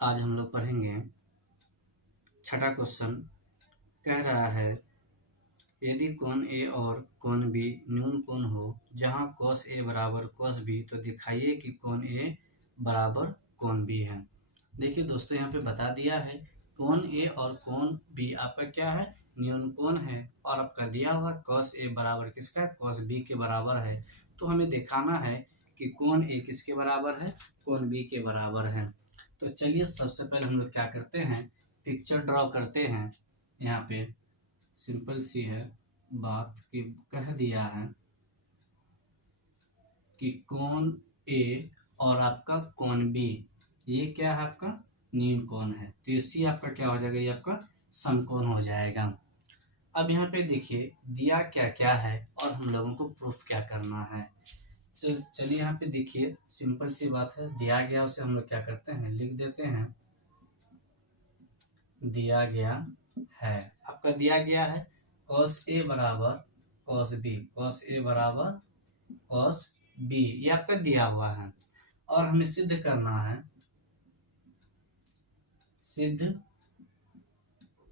आज हम लोग पढ़ेंगे छठा क्वेश्चन। कह रहा है यदि कोण ए और कोण बी न्यून कोण हो जहां cos ए बराबर cos बी तो दिखाइए कि कोण ए बराबर कोण बी है। देखिए दोस्तों, यहाँ पे बता दिया है कोण ए और कोण बी आपका क्या है, न्यून कोण है, और आपका दिया हुआ cos ए बराबर किसका है, cos बी के बराबर है। तो हमें दिखाना है कि कोण ए किसके बराबर है, कोण बी के बराबर है। तो चलिए सबसे पहले हम लोग क्या करते हैं, पिक्चर ड्रॉ करते हैं। यहाँ पे सिंपल सी है बात कि कह दिया है कि कोण ए और आपका कोण बी ये क्या है, आपका न्यून कोण है, तो ये सी आपका क्या हो जाएगा, ये आपका समकोण हो जाएगा। अब यहाँ पे देखिए दिया क्या क्या है और हम लोगों को प्रूफ क्या करना है। तो चलिए यहाँ पे देखिए सिंपल सी बात है, दिया गया उसे हम लोग क्या करते हैं, लिख देते हैं। दिया गया है, आपका दिया गया है cos ए बराबर cos बी, cos ए बराबर cos बी, ये आपका दिया हुआ है। और हमें सिद्ध करना है, सिद्ध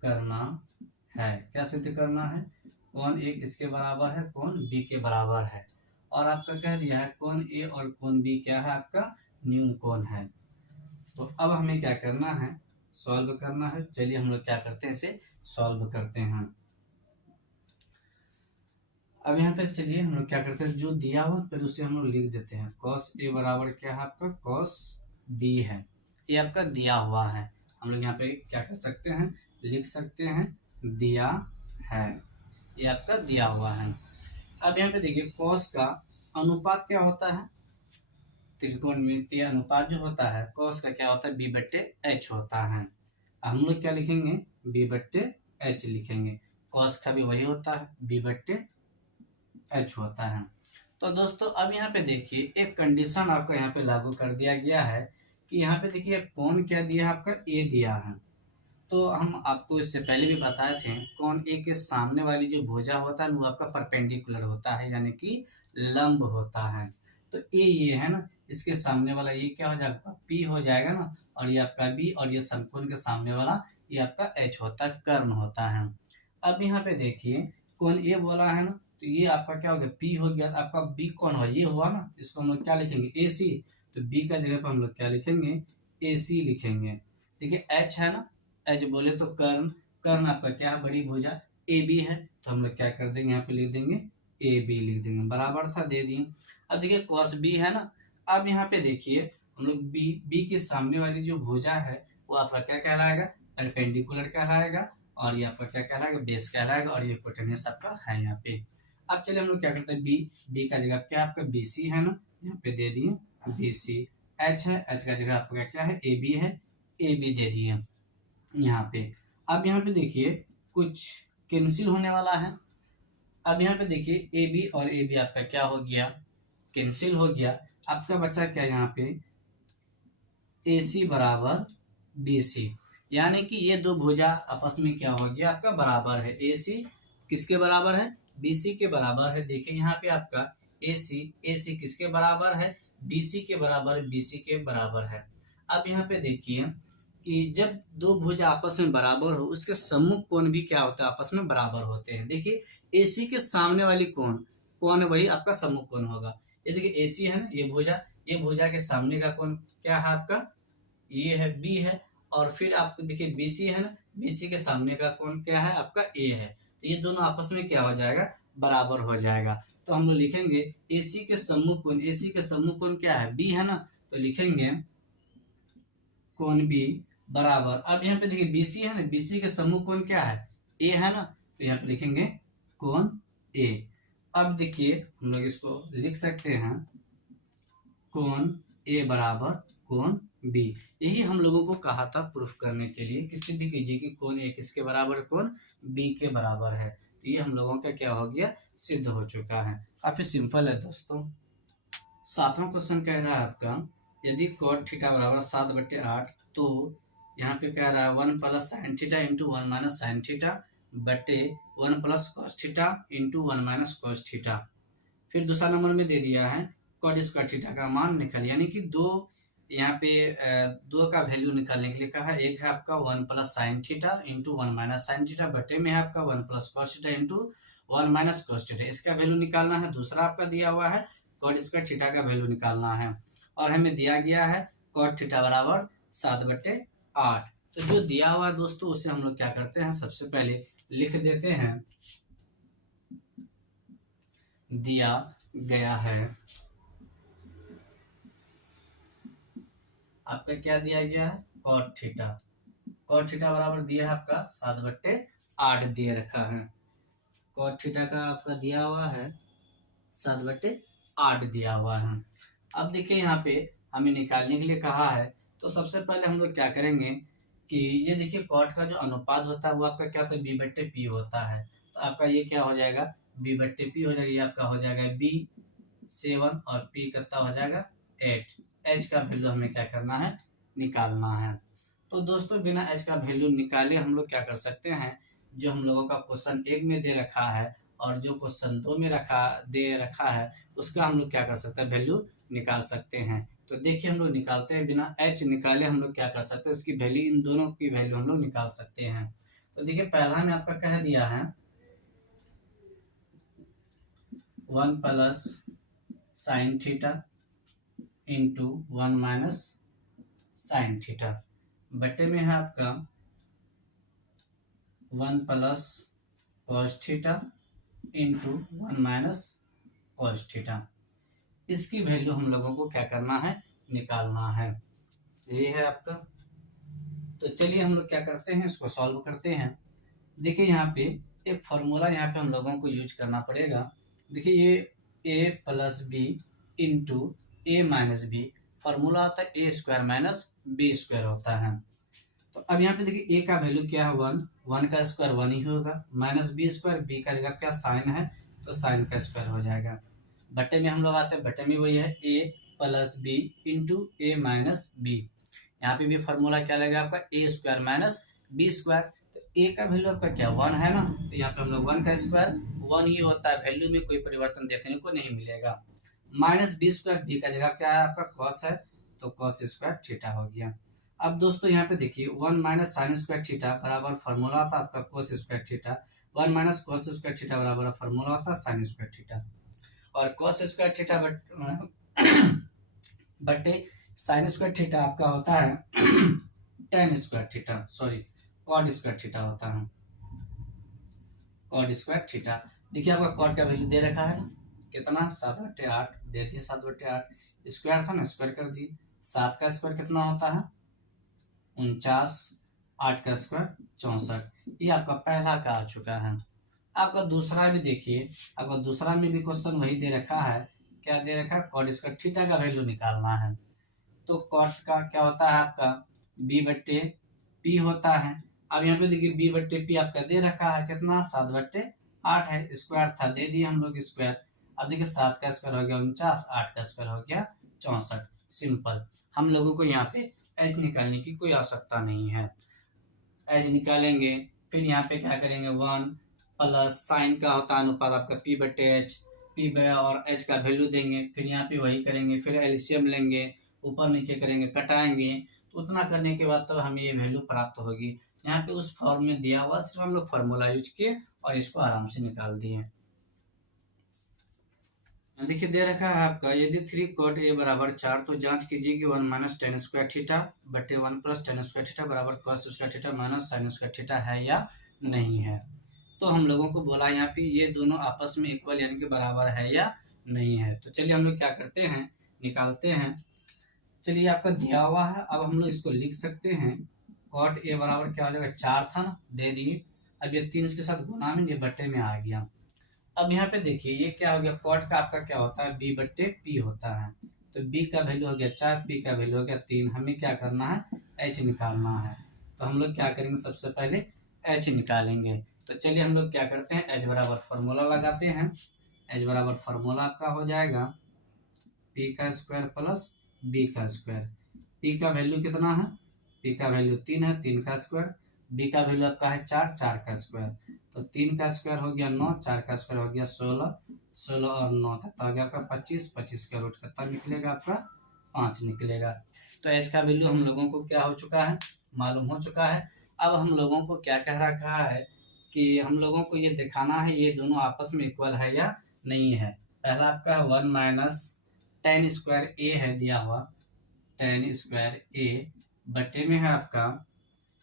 करना है, क्या सिद्ध करना है, कोण ए किसके बराबर है, कोण बी के बराबर है। और आपका कह दिया है कोण ए और कोण बी क्या है, आपका न्यून कोण है। तो अब हमें क्या करना है, सॉल्व करना है। चलिए हम लोग क्या करते हैं, इसे सॉल्व करते हैं। अब यहाँ पे चलिए हम लोग क्या करते हैं, जो दिया हुआ फिर उसे हम लोग लिख देते हैं। cos ए बराबर क्या है, आपका cos b है, ये आपका दिया हुआ है। हम लोग यहाँ पे क्या कर सकते हैं, लिख सकते हैं दिया है, ये आपका दिया हुआ है। अब यहाँ पे देखिए cos का अनुपात क्या होता है, त्रिकोणमितीय अनुपात जो होता है cos का क्या होता है, b/h होता है। हम लोग क्या लिखेंगे, b/h लिखेंगे। cos का भी वही होता है, b/h होता है। तो दोस्तों अब यहाँ पे देखिए एक कंडीशन आपको यहाँ पे लागू कर दिया गया है कि यहाँ पे देखिए कोण क्या दिया है, आपका a दिया है। तो हम आपको इससे पहले भी बताए थे कोण ए के सामने वाली जो भुजा होता है वो आपका परपेंडिकुलर होता है, यानी कि लंब होता है। तो ए ये है ना, इसके सामने वाला ये क्या हो जाएगा, पी हो जाएगा ना, और ये आपका बी, और ये समकोण के सामने वाला ये आपका एच होता है, कर्ण होता है। अब यहाँ पे देखिए कोण ए बोला है ना, तो ये आपका क्या हो गया, पी हो गया, आपका बी कौन हो, ये हुआ ना, इसको हम लोग क्या लिखेंगे, ए सी। तो बी का जगह पर हम लोग क्या लिखेंगे, ए सी लिखेंगे। देखिए एच है ना, एच बोले तो कर्ण, कर्ण आपका क्या है, बड़ी भुजा, ए बी है, तो हम लोग क्या कर देंगे, यहाँ पे लिख देंगे ए बी लिख देंगे, बराबर था, दे दिए। अब देखिए cos बी है ना, अब यहाँ पे देखिए हम लोग बी के सामने वाली जो भुजा है वो आपका क्या कहलाएगा, परपेंडिकुलर कहलाएगा, और ये आपका क्या कहलाएगा, बेस कहलाएगा, और ये हिपोटेन्यूस आपका है यहाँ पे। अब चलिए हम लोग क्या करते हैं, बी का जगह क्या है, आपका बी सी है ना, यहाँ पे दे दिए बी सी। एच है, एच का जगह आपका क्या है, ए बी है, ए बी दे दिए यहाँ पे। अब यहाँ पे देखिए कुछ कैंसिल होने वाला है। अब यहाँ पे देखिए ए बी और ए बी आपका क्या हो गया, कैंसिल हो गया। आपका बचा क्या यहाँ पे, ए सी बराबर बी सी, यानी कि ये दो भुजा आपस में क्या हो गया, आपका बराबर है। ए सी किसके बराबर है, बी सी के बराबर है। देखिए यहाँ पे आपका ए सी किसके बराबर है, बी सी के बराबर, बी सी के बराबर है। अब यहाँ पे देखिए कि जब दो भुजा आपस में बराबर हो उसके सम्मुख कोण भी क्या होता है, आपस में बराबर होते हैं। देखिए एसी के सामने वाली कोण कौन है, वही आपका सम्मुख कोण होगा। ये देखिए एसी है ना, ये भुजा के सामने का कोण क्या है, आपका ये है बी है, और फिर आपको देखिए बीसी है ना, बीसी के सामने का कोण क्या है, आपका ए है। तो ये दोनों आपस में क्या हो जाएगा, बराबर हो जाएगा। तो हम लोग लिखेंगे एसी के सम्मुख कोण, एसी के सम्मुख कोण क्या है, बी है ना, तो लिखेंगे कोण बी बराबर। अब यहाँ पे देखिए बीसी है ना, बीसी के सम्मुख कोण क्या है, ए है ना, तो यहाँ पे लिखेंगे कोण ए। अब देखिए हम लोग इसको लिख सकते हैं कोण ए बराबर कोण बी। यही हम लोगों को कहा था प्रूफ करने के लिए कि सिद्ध कीजिए कि कोण ए किसके बराबर, कोण बी के बराबर है। तो ये हम लोगों का क्या हो गया, सिद्ध हो चुका है। काफी सिंपल है दोस्तों। सातवां क्वेश्चन कह रहा है आपका यदि cot थीटा बराबर 7/8, तो यहाँ पे कह रहा है 1 + sin theta into 1 - sin theta बटे 1 + cos theta into 1 - cos theta. फिर दूसरा नंबर में दे दिया है cot स्क्वायर थीटा का मान निकल, यानी कि दो यहाँ पे दो का वैल्यू निकालने के लिए कहा। एक है आपका 1 plus sine theta into 1 minus sine theta, बटे में है आपका 1 plus cos theta into 1 minus cos theta, इसका वैल्यू निकालना है। दूसरा आपका दिया हुआ है कॉट स्क्वायर थीटा का वैल्यू निकालना है, और हमें दिया गया है कॉट थीटा बराबर 7/8। तो जो दिया हुआ है दोस्तों उसे हम लोग क्या करते हैं, सबसे पहले लिख देते हैं, दिया गया है आपका क्या दिया गया है, कॉट थीटा। कॉट थीटा बराबर दिया है आपका 7/8 दिए रखा है। कॉट थीटा का आपका दिया हुआ है 7/8 दिया हुआ है। अब देखिए यहाँ पे हमें निकालने के लिए कहा है, तो सबसे पहले हम लोग क्या करेंगे कि ये देखिए कॉट का जो अनुपात होता है वो आपका क्या होता है, b/p होता है। तो आपका ये क्या हो जाएगा, b/p हो जाएगा, ये आपका हो जाएगा b 7 और p कितना हो जाएगा 8। h का वैल्यू हमें क्या करना है, निकालना है। तो दोस्तों बिना h का वैल्यू निकाले हम लोग क्या कर सकते हैं, जो हम लोगों का क्वेश्चन 1 में दे रखा है और जो क्वेश्चन 2 में दे रखा है उसका हम लोग क्या कर सकते हैं, वैल्यू निकाल सकते हैं। तो देखिए हम लोग निकालते हैं, बिना h निकाले हम लोग क्या कर सकते हैं, उसकी वैल्यू, इन दोनों की वैल्यू हम लोग निकाल सकते हैं। तो देखिए पहला में आपका कह दिया है 1 plus sine theta into 1 minus sine theta, बटे में है आपका 1 plus cos theta into 1 minus cos theta. इसकी वैल्यू हम लोगों को क्या करना है, निकालना है। ये है आपका। तो चलिए हम लोग क्या करते हैं, इसको सॉल्व करते हैं। देखिए यहाँ पे एक फॉर्मूला यहाँ पे हम लोगों को यूज करना पड़ेगा। देखिए ये a plus B into A minus B, formula होता है A square minus B square होता है। तो अब यहाँ पे देखिए a का वैल्यू क्या है 1, 1 का स्क्वायर 1 ही होगा, माइनस बी स्क्वायर, बी का जगह क्या साइन है तो साइन का स्क्वायर हो जाएगा। बटे में हम लोग आते हैं, बटे में वही है a plus B into A minus B. यहाँ पे भी फॉर्मूला क्या लगेगा आपका A square minus B square. तो ए का वैल्यू आपका क्या 1 है ना, तो यहाँ पे हम लोग 1 का स्क्वायर 1 ही होता है, वैल्यू में कोई परिवर्तन देखने को नहीं मिलेगा। माइनस बी स्क्वायर, बी का जगह क्या है आपका कॉस है, तो कॉस स्क्वायर थीटा हो गया। अब दोस्तों यहाँ पे देखिए 1 माइनस साइन स्क्वायर थीटा बराबर फॉर्मूला होता है आपका cos square theta, 1 minus cos square theta बराबर फॉर्मूला होता है साइन स्क्वायर थीटा। और कॉस स्क्वायर थीटा बटे साइन स्क्वायर थीटा आपका होता है ten square theta, sorry code square theta होता है, कॉड स्क्वायर थीटा। देखिए आपका कॉड का वैल्यू दे रखा है ना, कितना 7/8 दे दिए, 7/8 स्क्वायर था ना, स्क्वायर कर दिए। 7 का स्क्वायर कितना होता है 49, 8 का स्क्वायर 64। ये आपका पहला का आ चुका है। आपका दूसरा भी देखिए, आपका दूसरा में भी क्वेश्चन वही दे रखा है, क्या दे रखा है, कॉड स्क्वायर थीटा का वैल्यू निकालना है। तो कॉट का क्या होता है आपका b/p होता है। अब यहाँ पे देखिए b/p आपका दे रखा है कितना 7/8 है, स्क्वायर था दे दिए हम लोग स्क्वायर। अब देखिए 7 का स्क्वायर हो गया 49, 8 का स्क्वायर हो गया 64। सिंपल, हम लोगों को यहाँ पे एच निकालने की कोई आवश्यकता नहीं है। एच निकालेंगे फिर यहाँ पे क्या करेंगे 1 प्लस साइन का होता है अनुपात आपका p/h, p और h का वैल्यू देंगे, फिर यहाँ पे वही करेंगे, फिर एलसीएम लेंगे, ऊपर नीचे करेंगे, कटाएंगे, तो उतना करने के बाद तब हमें ये वैल्यू प्राप्त होगी। यहाँ पे उस फॉर्म में दिया हुआ सिर्फ हम लोग फार्मूला यूज किए और इसको आराम से निकाल दिए। देखिए दे रखा है आपका यदि 3 cot a बराबर 4 तो जांच कीजिए कि 1 माइनस टेन स्क्वायर थीटा बटे 1 प्लस टेन स्क्वायर थीटा बराबर cos square theta minus sine square theta है या नहीं है। तो हम लोगों को बोला यहाँ पे ये दोनों आपस में इक्वल यानी कि बराबर है या नहीं है। तो चलिए हम लोग क्या करते हैं, निकालते हैं। चलिए आपका दिया हुआ है, अब हम लोग इसको लिख सकते हैं कॉट ए बराबर क्या हो जाएगा 4 था ना, दे दिए। अब ये 3 इसके साथ गुना में ये बटे में आ गया। अब यहाँ पे देखिए ये क्या हो गया, कॉट का आपका क्या होता है b/p होता है। तो b का वैल्यू हो गया 4, p का वैल्यू हो गया 3। हमें क्या करना है, h निकालना है। तो हम लोग क्या करेंगे, सबसे पहले h निकालेंगे। तो चलिए हम लोग क्या करते हैं, h बराबर फॉर्मूला लगाते हैं। h बराबर फॉर्मूला आपका हो जाएगा p का स्क्वायर प्लस b का स्क्वायर। p का वैल्यू कितना है, p का वैल्यू 3 है, 3 का स्क्वायर। b का वैल्यू आपका है 4, 4 का स्क्वायर। तो 3 का स्क्वायर हो गया 9, 4 का स्क्वायर हो गया 16, 16 और 9 कितना हो गया आपका 25, 25 का रूट कितना निकलेगा आपका 5 निकलेगा। तो एच का वैल्यू हम लोगों को क्या हो चुका है, मालूम हो चुका है। अब हम लोगों को क्या कह रखा है कि हम लोगों को ये दिखाना है ये दोनों आपस में इक्वल है या नहीं है। पहला आपका 1 माइनस टेन स्क्वायर ए है दिया हुआ, टेन स्क्वायर ए बटे में है आपका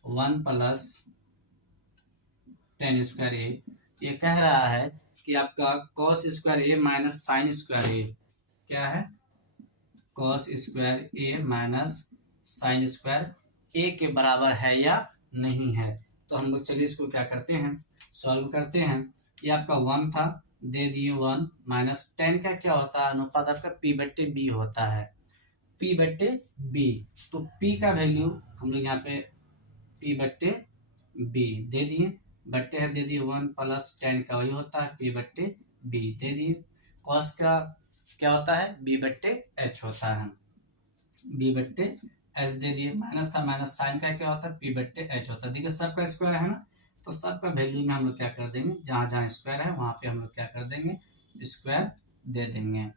1 प्लस टेन स्क्वायर ए। ये कह रहा है कि आपका कॉस स्क्वायर ए माइनस साइन स्क्वायर ए क्या है, कॉस स्क्वायर ए माइनस साइन स्क्वायर ए के बराबर है या नहीं है। तो हम लोग चलिए इसको क्या करते हैं, सॉल्व करते हैं। ये आपका 1 था, दे दिए 1 माइनस टेन का क्या होता है, अनुपात आपका पी बट्टे बी होता है, पी बट्टे बी। तो पी का वैल्यू हम लोग यहाँ पे पी बट्टे बी दे दिए, बट्टे है दे दिए 1 प्लस टेन का वही होता है पी बट्टे बी दे दिए। कॉस का क्या होता है, बी बट्टे एच होता है, बी बट्टे एच दे दिए। माइनस था, माइनस साइन का क्या होता है, पी बट्टे एच होता है। देखिए सबका स्क्वायर है ना, तो सबका वैल्यू में हम लोग क्या कर देंगे, जहां जहां स्क्वायर है वहां पे हम लोग क्या कर देंगे, स्क्वायर दे देंगे।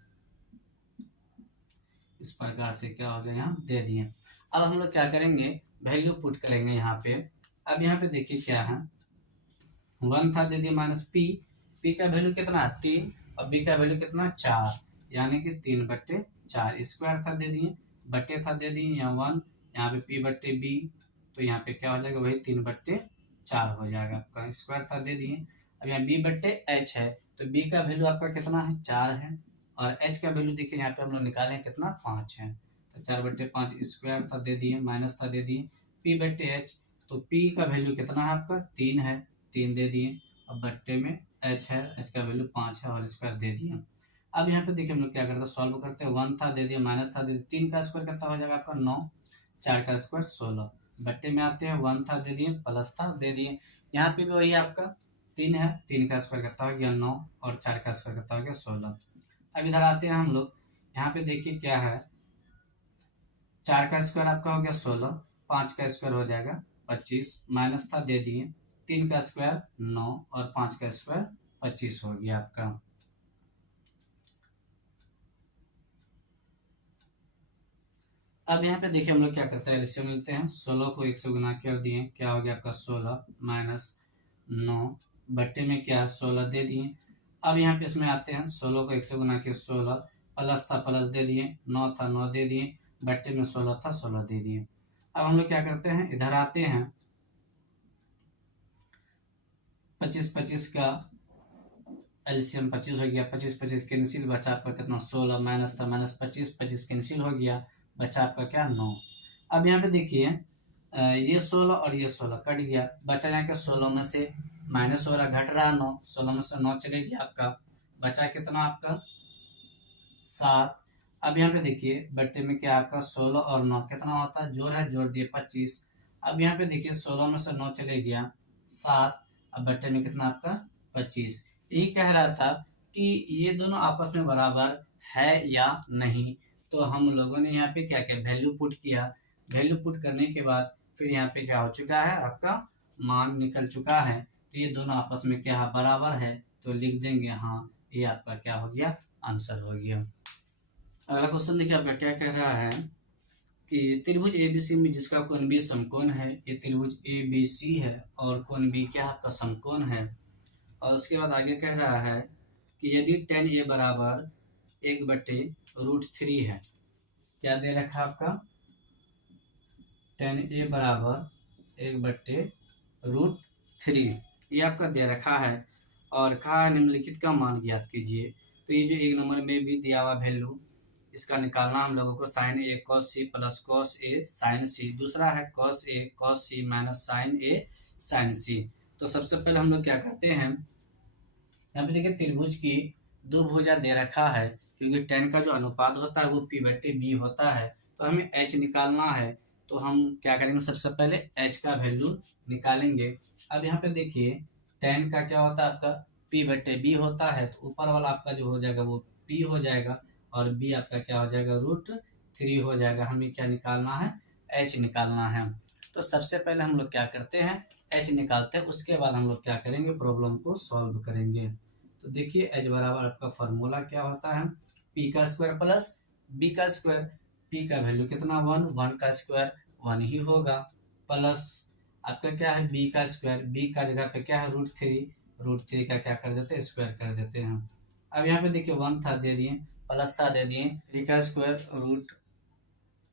इस प्रकार से क्या हो गया, यहाँ दे दिए। अब हम लोग क्या करेंगे, वैल्यू पुट करेंगे यहाँ पे। अब यहाँ पे देखिए क्या है, 1 था दे दिए माइनस पी, पी का वैल्यू कितना 3 और बी का वैल्यू कितना 4, यानी कि 3 बट्टे 4। स्क्वायर था दे दिए, बट्टे था दे दिए, यहाँ 1, यहाँ पे पी बट्टे बी, तो यहाँ पे क्या हो जाएगा, वही 3 बट्टे 4 हो जाएगा आपका। स्क्वायर था दे दिए। अब यहाँ बी बट्टे एच है, तो बी का वैल्यू आपका कितना है, 4 है, और एच का वैल्यू देखिए यहाँ पे हम लोग निकाले कितना 5 है, तो 4 बट्टे 5। स्क्वायर था दे दिए, माइनस था दे दिए, पी बट्टे एच, तो पी का वैल्यू कितना है आपका 3 है, 3 दे दिए, और बट्टे में एच है, एच का वैल्यू 5 है और स्क्वायर दे दिए। अब यहाँ पे देखिए हम लोग क्या करते हैं, सॉल्व करते हैं। 1 था दे दिए, माइनस था दे दिए, 3 का स्क्वायर कितना हो जाएगा आपका 9, 4 का स्क्वायर 16, बट्टे में आते हैं 1 था दे दिए, प्लस था दे दिए, यहाँ पे भी वही आपका 3 है, 3 का स्क्वायर कितना हो गया 9, और 4 का स्क्वायर कितना हो गया 16। अब इधर आते हैं हम लोग, यहाँ पे देखिए क्या है, 4 का स्क्वायर आपका हो गया 16, 5 का स्क्वायर हो जाएगा 25, माइनस था दे दिए, 3 का स्क्वायर 9 और 5 का स्क्वायर 25 हो गया आपका। अब यहाँ पे देखिए हम लोग क्या करते हैं, एलसीएम लेते हैं। 16 को 1 से गुना कर दिए, क्या हो गया आपका 16 माइनस 9, बट्टे में क्या 16 दे दिए। अब यहाँ पे इसमें आते हैं, 16 को 1 से गुना किया 16, प्लस था प्लस दे दिए, 9 था 9 दे दिए, बट्टे में 16 था 16 दे दिए। अब हम लोग क्या करते हैं, इधर आते हैं, 25 25 का एलसीएम 25 हो गया, 25 25 कैंसिल, बचा आपका कितना 16, माइनस था माइनस 25 25 कैंसिल हो गया, बचा आपका क्या 9। अब यहाँ पे देखिए ये 16 और ये 16 कट गया, बचा यहाँ के 16 में से माइनस हो रहा, घट रहा 9, 16 में से 9 चले गया आपका, बचा कितना आपका 7। अब यहाँ पे देखिए बट्टे में क्या आपका 16 और 9 कितना होता है, जोड़ है, जोड़ दिए 25। अब यहाँ पे देखिए 16 में से 9 चले गया 7, अब बट्टे में कितना आपका 25। यही कह रहा था कि ये दोनों आपस में बराबर है या नहीं। तो हम लोगों ने यहाँ पे क्या किया, वैल्यू पुट किया। वैल्यू पुट करने के बाद फिर यहाँ पे क्या हो चुका है, आपका मान निकल चुका है। तो ये दोनों आपस में क्या बराबर है, तो लिख देंगे हाँ, ये आपका क्या हो गया, आंसर हो गया। अगला क्वेश्चन देखिए आपका क्या कह रहा है कि त्रिभुज एबीसी में जिसका कोण बी समकोण है, ये त्रिभुज एबीसी है और कोण बी क्या आपका समकोण है। और उसके बाद आगे कह रहा है कि यदि tan a बराबर 1/√3 है, क्या दे रखा आपका, tan a बराबर 1/√3 ये आपका दे रखा है, और कहा है निम्नलिखित का मान ज्ञात कीजिए। तो ये जो 1 नंबर में भी दिया हुआ वैल्यू, इसका निकालना हम लोगों को sin a cos c plus cos a sin c, दूसरा है cos a cos c minus sin a sin c। तो सबसे पहले हम लोग क्या करते हैं, यहाँ पे देखिए त्रिभुज की दो भुजा दे रखा है, क्योंकि tan का जो अनुपात होता है वो p/b होता है, तो हमें h निकालना है। तो हम क्या करेंगे, सबसे पहले h का वैल्यू निकालेंगे। अब यहाँ पे देखिए tan का क्या होता है आपका p/b होता है, तो ऊपर वाला आपका जो हो जाएगा वो p हो जाएगा, और b आपका क्या हो जाएगा √3 हो जाएगा। हमें क्या निकालना है, h निकालना है। तो सबसे पहले हम लोग क्या करते हैं, h निकालते हैं, उसके बाद हम लोग क्या करेंगे, प्रॉब्लम को सॉल्व करेंगे। तो देखिए h बराबर आपका फॉर्मूला क्या होता है, p का स्क्वायर प्लस b का स्क्वायर। पी का वैल्यू कितना 1, 1 का स्क्वायर 1 ही होगा, प्लस आपका क्या है बी का स्क्वायर, बी का जगह पे क्या है √3 का क्या कर देते हैं स्क्वायर कर देते हैं। अब यहाँ पे देखिए 1 था दे दिए, प्लस था दे दिए, 3 का स्क्वायर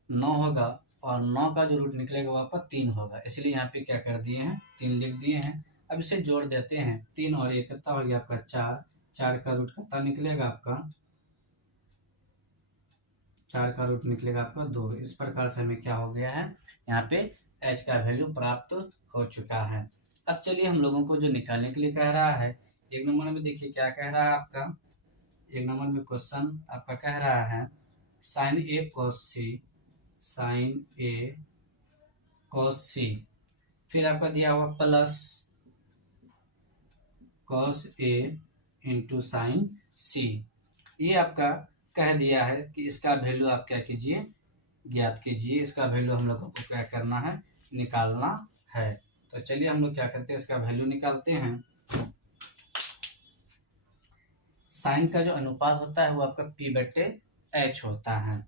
√9 होगा और 9 का जो रूट निकलेगा वो आपका 3 होगा, इसलिए यहाँ पे क्या कर दिए हैं 3 लिख दिए हैं। अब इसे जोड़ देते हैं, 3 और 1 कितना हो गया आपका 4, 4 का रूट कितना निकलेगा आपका 4 का रूट निकलेगा आपका 2। इस प्रकार से हमें क्या हो गया है यहाँ पे h का वैल्यू प्राप्त हो चुका है। अब चलिए हम लोगों को जो निकालने के लिए कह रहा है, एक नंबर में देखिए क्या कह रहा है आपका, एक नंबर में क्वेश्चन आपका कह रहा है sin a cos c, फिर आपका दिया हुआ plus cos a into sine c। ये आपका कह दिया है कि इसका वैल्यू आप क्या कीजिए ज्ञात कीजिए, इसका वैल्यू हम लोगों को क्या करना है निकालना है। तो चलिए हम लोग क्या करते हैं इसका वैल्यू निकालते हैं। साइन का जो अनुपात होता है वो आपका p/h होता है।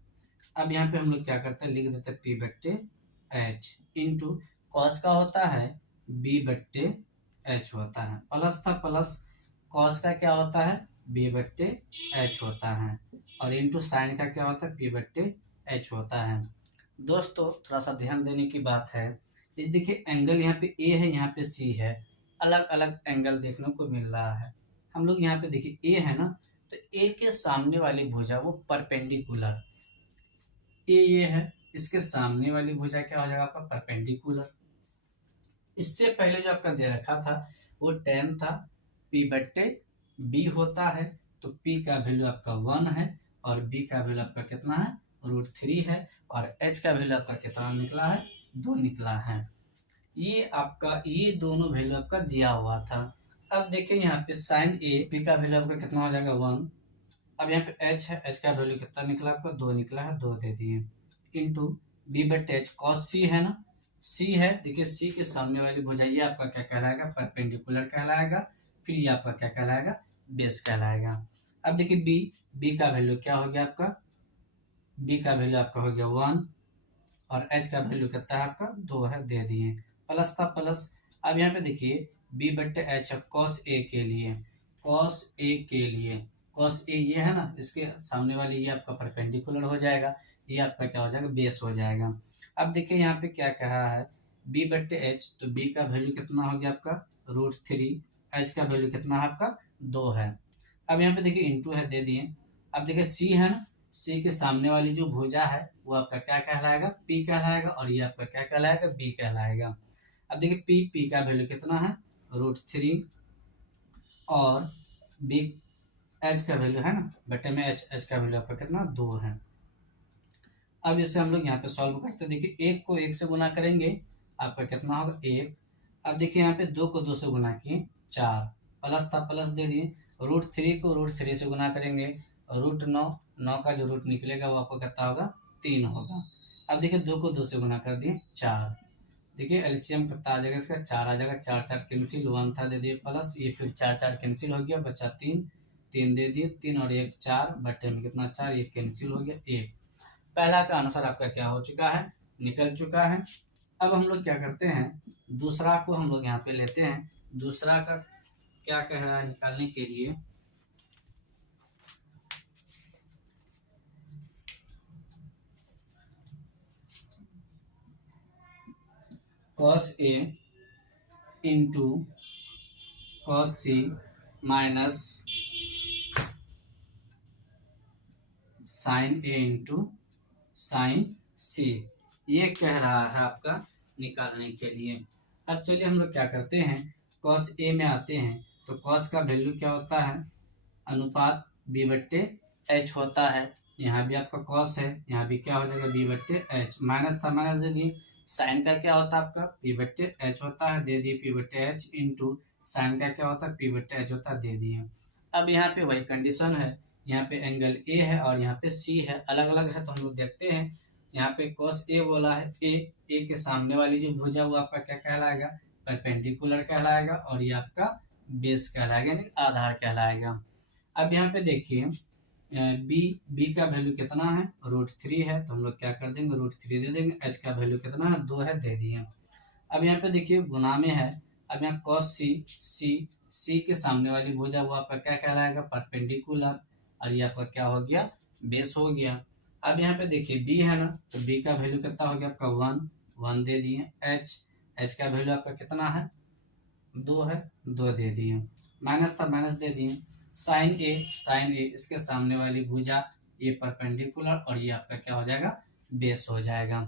अब यहाँ पे हम लोग क्या करते हैं लिख देते हैं p/h इंटू कॉस का होता है b/h होता है, प्लस था प्लस कॉस का क्या होता है b/h होता है और इंटू साइन का क्या होता है p/h होता है। दोस्तों थोड़ा सा ध्यान देने की बात है, ये देखिए एंगल यहाँ पे a है यहाँ पे c है, अलग अलग एंगल देखने को मिल रहा है। हम लोग यहाँ पे देखिए a है ना, तो a के सामने वाली भुजा वो परपेंडिकुलर, a ये है इसके सामने वाली भुजा क्या हो जाएगा आपका परपेंडिकुलर। इससे पहले जो आपका दे रखा था वो tan था, p/b होता है, तो p का वैल्यू आपका 1 है और b का वैल्यू आपका कितना है √3 है और h का वैल्यू आपका कितना निकला है 2 निकला है। ये दोनों वैल्यू आपका दिया हुआ था। अब देखिए यहाँ पे साइन a p का वैल्यू आपका कितना हो जाएगा 1, अब यहाँ पे h है, h का वैल्यू कितना निकला आपका 2 निकला है, 2 दे दिए इंटू b/h cos c है ना, c है, देखिए c के सामने वाली भुजा ये आपका क्या कहलाएगा परपेंडिकुलर कहलाएगा, फिर ये आपका क्या कहलाएगा बेस कहलाएगा। अब देखिए b का वैल्यू क्या हो गया आपका, b का वैल्यू आपका हो गया 1 और h का वैल्यू कितना है आपका 2 है, दे दिए प्लस था प्लस। अब यहाँ पे देखिए b/h cos a के लिए, cos a ये है ना, इसके सामने वाली ये आपका परपेंडिकुलर हो जाएगा, ये आपका क्या हो जाएगा बेस हो जाएगा। अब देखिए यहाँ पे क्या कहा है b/h, तो b का वैल्यू कितना हो गया आपका √3, h का वैल्यू कितना है आपका 2 है। अब यहाँ पे देखिए इंटू है दे दिए। अब देखिए c है ना, c के सामने वाली जो भुजा है वो आपका क्या कहलाएगा p कहलाएगा और ये आपका क्या कहलाएगा b कहलाएगा। अब देखिए p का वैल्यू कितना है √3 और b h का वैल्यू है ना बटे में h का वैल्यू आपका कितना 2 है। अब इसे हम लोग यहाँ पे सॉल्व करते हैं, देखिए 1 को 1 से गुना करेंगे आपका कितना होगा 1। अब देखिए यहाँ पे 2 को 2 से गुना किए 4, प्लस था प्लस दे दिए, √3 को √3 से गुना करेंगे √9, 9 का जो रूट निकलेगा वो आपको कितना होगा 3 होगा। अब देखिए 2 को 2 से गुना कर दिए 4, देखिए एलसीएम कितना आ जाएगा इसका 4 आ जाएगा, 4 4 कैंसिल, 1 था दे दिए प्लस, ये फिर 4 4 कैंसिल हो गया, बचा 3, 3 दे दिए, 3 और 1 4 बटे में कितना 4, ये कैंसिल हो गया 1। पहला का आंसर आपका क्या हो चुका है निकल चुका है। अब हम लोग क्या करते हैं दूसरा को हम लोग यहाँ पे लेते हैं, दूसरा का क्या कह रहा है निकालने के लिए, cos a into cos c minus sin a into sin c, ये कह रहा है आपका निकालने के लिए। अब चलिए हम लोग क्या करते हैं cos a में आते हैं, तो cos का वैल्यू क्या होता है अनुपात b/h होता है, यहाँ भी आपका cos है, यहाँ भी क्या हो जाएगा b/h, माइनस था माइनस दे दिए, साइन का क्या होता है आपका p/h होता है, दे दिए p/h इंटू साइन का क्या होता है p/h होता है, दे दिए। अब यहाँ पे वही कंडीशन है, यहाँ पे एंगल a है और यहाँ पे c है, अलग अलग है, तो हम लोग देखते हैं यहाँ पे cos a बोला है, a के सामने वाली जो भुजा वो आपका क्या कहलाएगा परपेंडिकुलर कहलाएगा और ये आपका बेस कहलाएगा यानी आधार कहलाएगा। अब यहाँ पे देखिए बी का वैल्यू कितना है, √3 है, तो हम लोग क्या कर देंगे, √3 दे देंगे। एच का वैल्यू कितना है, 2 है, दे दिए। अब यहाँ पे देखिए गुना में है। अब यहाँ cos सी के सामने वाली भुजा वो आपका क्या कहलाएगा, परपेंडिकुलर, और ये आपका क्या हो गया, बेस हो गया। अब यहाँ पे देखिए बी है ना, तो बी का वैल्यू कितना हो गया आपका 1 दे दिए। एच का वैल्यू आपका कितना है, 2 है, 2 दे दिए। माइनस था, माइनस दे दिए। साइन ए इसके सामने वाली भुजा ये परपेंडिकुलर, और ये आपका क्या हो जाएगा, बेस हो जाएगा।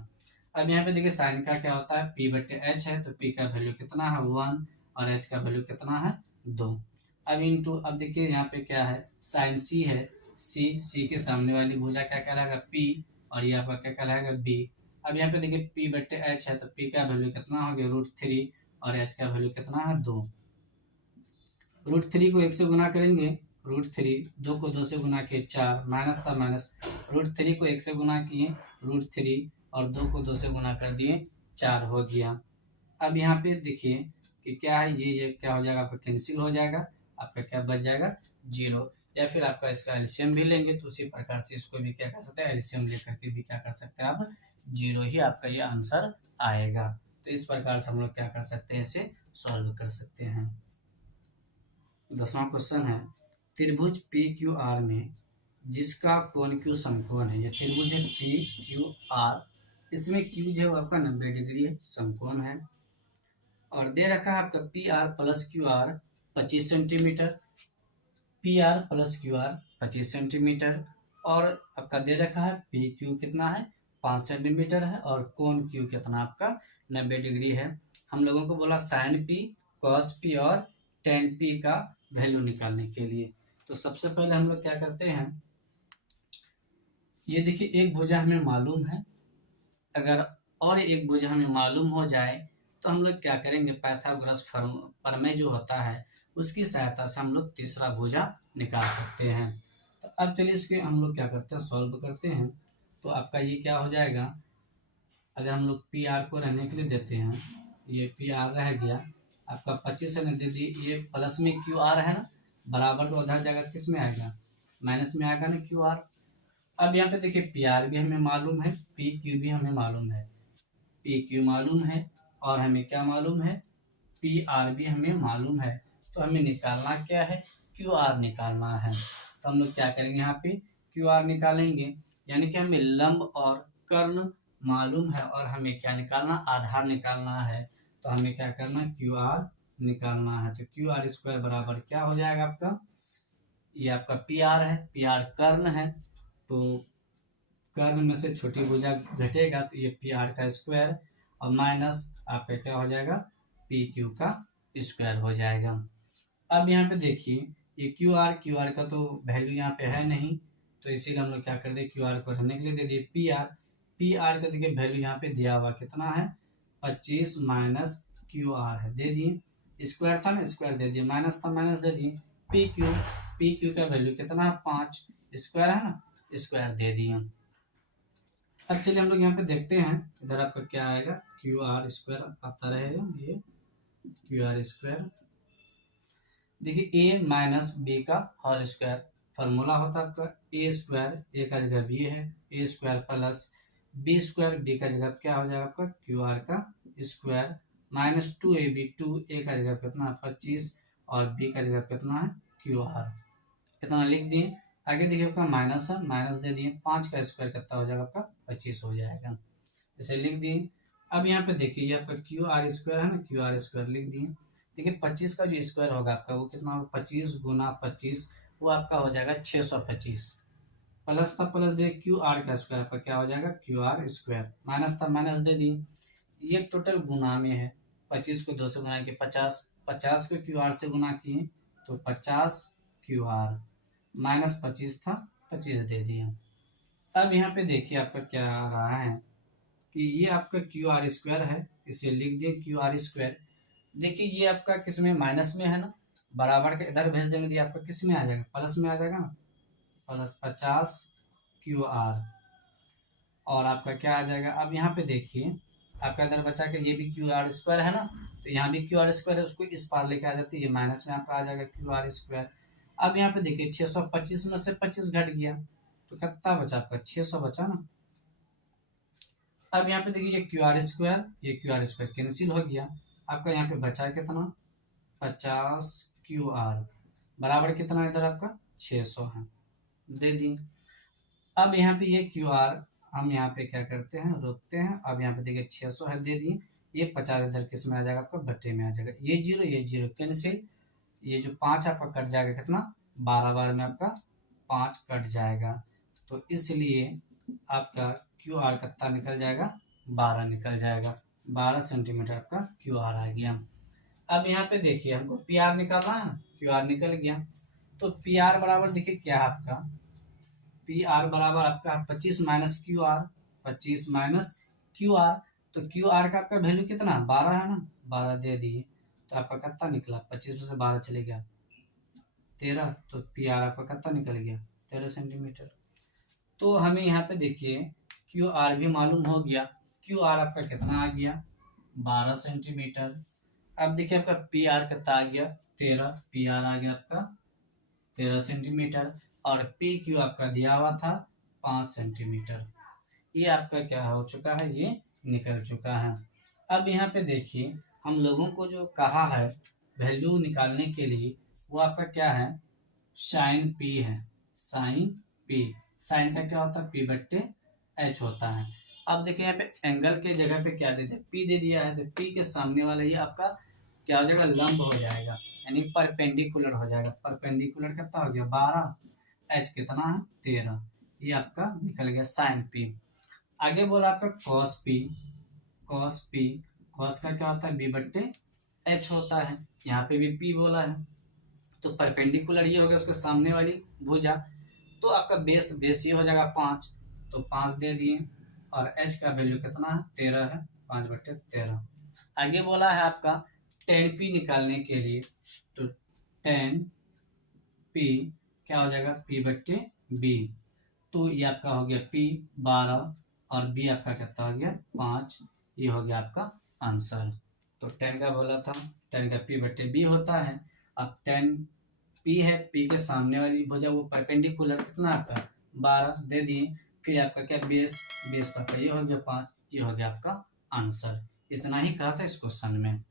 अब यहाँ पे देखिए साइन का क्या होता है, p/h है, तो p का वैल्यू कितना है, 1, और h का वैल्यू कितना है, 2। अब इनटू, अब देखिए यहाँ पे क्या है, साइन सी है, सी के सामने वाली भुजा क्या कहलाएगा, p, और ये आपका क्या कहलाएगा, b। अब यहाँ पे देखिए p/h है, तो p का वैल्यू कितना हो गया, √3, और h का वैल्यू कितना है, 2। √3 को 1 से गुना करेंगे, √3, 2 को 2 से गुना किए 4, माइनस था माइनस, √3 को 1 से गुना किए, √3, और 2 को 2 से गुना कर दिए, 4 हो गया। अब यहाँ पे देखिए कि क्या है, ये क्या हो जाएगा, आपका कैंसिल हो जाएगा, आपका क्या बच जाएगा, 0। या फिर आपका इसका एलसीएम भी लेंगे, तो उसी प्रकार से इसको भी क्या कर सकते हैं, एलसीएम लेकर के भी क्या कर सकते हैं आप, 0 ही आपका ये आंसर आएगा। तो इस प्रकार से हम लोग क्या कर सकते हैं, इसे सॉल्व कर सकते हैं। 10वां क्वेश्चन है, त्रिभुज PQR में जिसका कोण Q समकोण है, ये त्रिभुज है PQR, इसमें Q जो है आपका 90 डिग्री समकोण है, और दे रखा है आपका PR + QR 25 centimetre, PR + QR 25 centimetre, और आपका दे रखा है PQ कितना है, 5 सेंटीमीटर है, और कोण Q कितना आपका 90 डिग्री है। हम लोगों को बोला sin P, cos P और tan P का वैल्यू निकालने के लिए। तो सबसे पहले हम लोग क्या करते हैं, ये देखिए एक भुजा हमें मालूम है, अगर और एक भुजा हमें मालूम हो जाए तो हम लोग क्या करेंगे, पाइथागोरस प्रमेय जो होता है उसकी सहायता से हम लोग तीसरा भुजा निकाल सकते हैं। तो अब चलिए इसके हम लोग क्या करते हैं, सॉल्व करते हैं। तो आपका ये क्या हो जाएगा, अगर हम लोग PR को रहने के लिए देते हैं, ये PR रह गया आपका 25 है ना, दे दी, ये प्लस में QR है ना, बराबर तो उधर जगह किस में आएगा, माइनस में आएगा ना QR। अब यहाँ पे देखिए PR भी हमें मालूम है, PQ भी हमें मालूम है, PQ मालूम है, और हमें क्या मालूम है, PR भी हमें मालूम है। तो हमें निकालना क्या है, QR निकालना है। तो हम लोग क्या करेंगे, यहाँ पे QR निकालेंगे, यानी कि हमें लंब और कर्ण मालूम है, और हमें क्या निकालना, आधार निकालना है। तो हमें क्या करना, QR निकालना है। तो QR² बराबर क्या हो जाएगा आपका, ये आपका PR है, PR कर्ण है, तो कर्ण में से छोटी भुजा घटेगा, तो ये PR का स्क्वायर, और माइनस आपका क्या हो जाएगा, PQ का स्क्वायर हो जाएगा। अब यहाँ पे देखिए ये QR का तो वैल्यू यहाँ पे है नहीं, तो इसीलिए हम लोग क्या कर दे, QR को रहने के लिए दे दिए PR का देखिए वैल्यू यहाँ पे दिया हुआ कितना है, 25 माइनस QR है, दे दिए। स्क्वायर था ना, स्क्वायर दे दिए, माइनस था माइनस दे दिए। PQ का वैल्यू कितना है, 5, स्क्वायर है ना, स्क्वायर दे दिए। अब चलिए हम लोग यहाँ पे देखते हैं, इधर आपका क्या आएगा, QR² आता रहेगा, ये QR²। देखिए A - B का होल स्क्वायर, फार्मूला होता है आपका A², A का जगह B है, A² प्लस B² B का जगह क्या हो जाएगा आपका QR का स्क्वायर, माइनस 2AB, 2A का जगह कितना 25, और B का जगह कितना है QR, इतना लिख दिए। आगे देखिए आपका माइनस है, माइनस दे दिए, 5 का स्क्वायर कितना हो जाएगा आपका 25 हो जाएगा, इसे लिख दिए। अब यहाँ पे देखिए ये आपका QR² है ना, QR² लिख दिए। देखिए 25 का जो स्क्वायर होगा आपका वो कितना होगा, 25 गुना 25, वो आपका हो जाएगा 625, प्लस था प्लस दे, QR का स्क्वायर आपका क्या हो जाएगा, QR², माइनस था माइनस दे दिए। ये टोटल गुना में है, 25 को 2 से गुना किए 50, 50 को QR से गुना किए तो 50 QR, माइनस 25 था 25 दे दिया। अब यहाँ पे देखिए आपका क्या आ रहा है कि ये आपका QR² है, इसे लिख दिए QR²। देखिए ये आपका किस में, माइनस में है ना, बराबर के इधर भेज देंगे तो ये आपका किस में आ जाएगा, प्लस में आ जाएगा ना, प्लस 50 QR, और आपका क्या आ जाएगा। अब यहाँ पे देखिए आपका इधर बचा के ये भी QR² है ना, तो यहाँ भी QR² है, उसको इस पार लेके आ जाती है, ये माइनस में आपका आ जाएगा QR²। अब यहाँ पे देखिए 625 में से 25 घट गया तो कितना बचा आपका 600 बचा ना। अब यहाँ पे देखिए ये क्यू आर स्क्वायर कैंसिल हो गया, आपका यहाँ पे बचा कितना 50 क्यू आर बराबर कितना इधर आपका 600 है, दे दी। अब यहाँ पे ये क्यू आर हम यहाँ पे क्या करते हैं रोकते हैं। अब यहाँ पे देखिए 600 है, दे दी। ये 50 इधर किस में आ जाएगा आपका बट्टे में आ जाएगा, ये जीरो कैंसिल, ये जो 5 आपका कट जाएगा कितना 12 बार में आपका 5 कट जाएगा, तो इसलिए आपका क्यू आर कितना निकल जाएगा 12 निकल जाएगा, 12 सेंटीमीटर आपका क्यू आर आ गया। अब यहाँ पे देखिए हमको पी आर निकालना है, क्यू आर निकल गया, तो पी आर बराबर देखिए क्या है आपका पी आर बराबर आपका 25 minus Q R, 25 minus Q R, तो क्यू आर का आपका वैल्यू कितना 12 है ना, 12 दे दिए तो आपका कितना निकला 25 में से 12 चले गया 13, तो पी आर आपका कितना निकल गया 13 सेंटीमीटर। तो हमें यहाँ पे देखिए क्यू आर भी मालूम हो गया, क्यू आर आपका कितना आ गया 12 सेंटीमीटर। अब देखिए आपका पी आर कितना आ गया 13, पी आर आ गया आपका 13 सेंटीमीटर, और पी क्यू आपका दिया हुआ था 5 सेंटीमीटर। ये आपका क्या हो चुका है, ये निकल चुका है। अब यहाँ पे देखिए हम लोगों को जो कहा है वैल्यू निकालने के लिए, वो आपका क्या है साइन पी है, साइन पी। साइन का क्या होता है पी बट्टे एच होता है। अब देखिए यहाँ पे एंगल के जगह पे क्या दे दिया पी दे दिया है, तो पी के सामने वाला ये आपका क्या हो जाएगा लंब हो जाएगा, यानी परपेंडिकुलर हो जाएगा। परपेंडिकुलर कितना हो गया 12, एच कितना है 13, ये आपका निकल गया साइन पी। आगे बोला आपका cos P, cos P, cos का क्या होता है बी बट्टे एच होता है, यहाँ पे भी पी बोला है, तो परपेंडिकुलर ये हो गया उसके सामने वाली भुजा, तो आपका बेस ये हो जाएगा 5, तो 5 दे दिए, और एच का वैल्यू कितना है 13 है, 5 बट्टे 13। आगे बोला है आपका टेन पी निकालने के लिए, तो टेन पी क्या हो जाएगा पी बट्टे बी, तो ये आपका हो गया पी 12 और बी आपका कितना हो गया 5, ये हो गया आपका आंसर। तो 10 का बोला था 10 का पी बट्टे बी होता है। अब 10 पी है, पी के सामने वाली भुजा वो परपेंडिकुलर कितना आपका 12 दे दिए, फिर आपका क्या बेस पर ये हो गया 5, ये हो गया आपका आंसर। इतना ही कहा था इस क्वेश्चन में।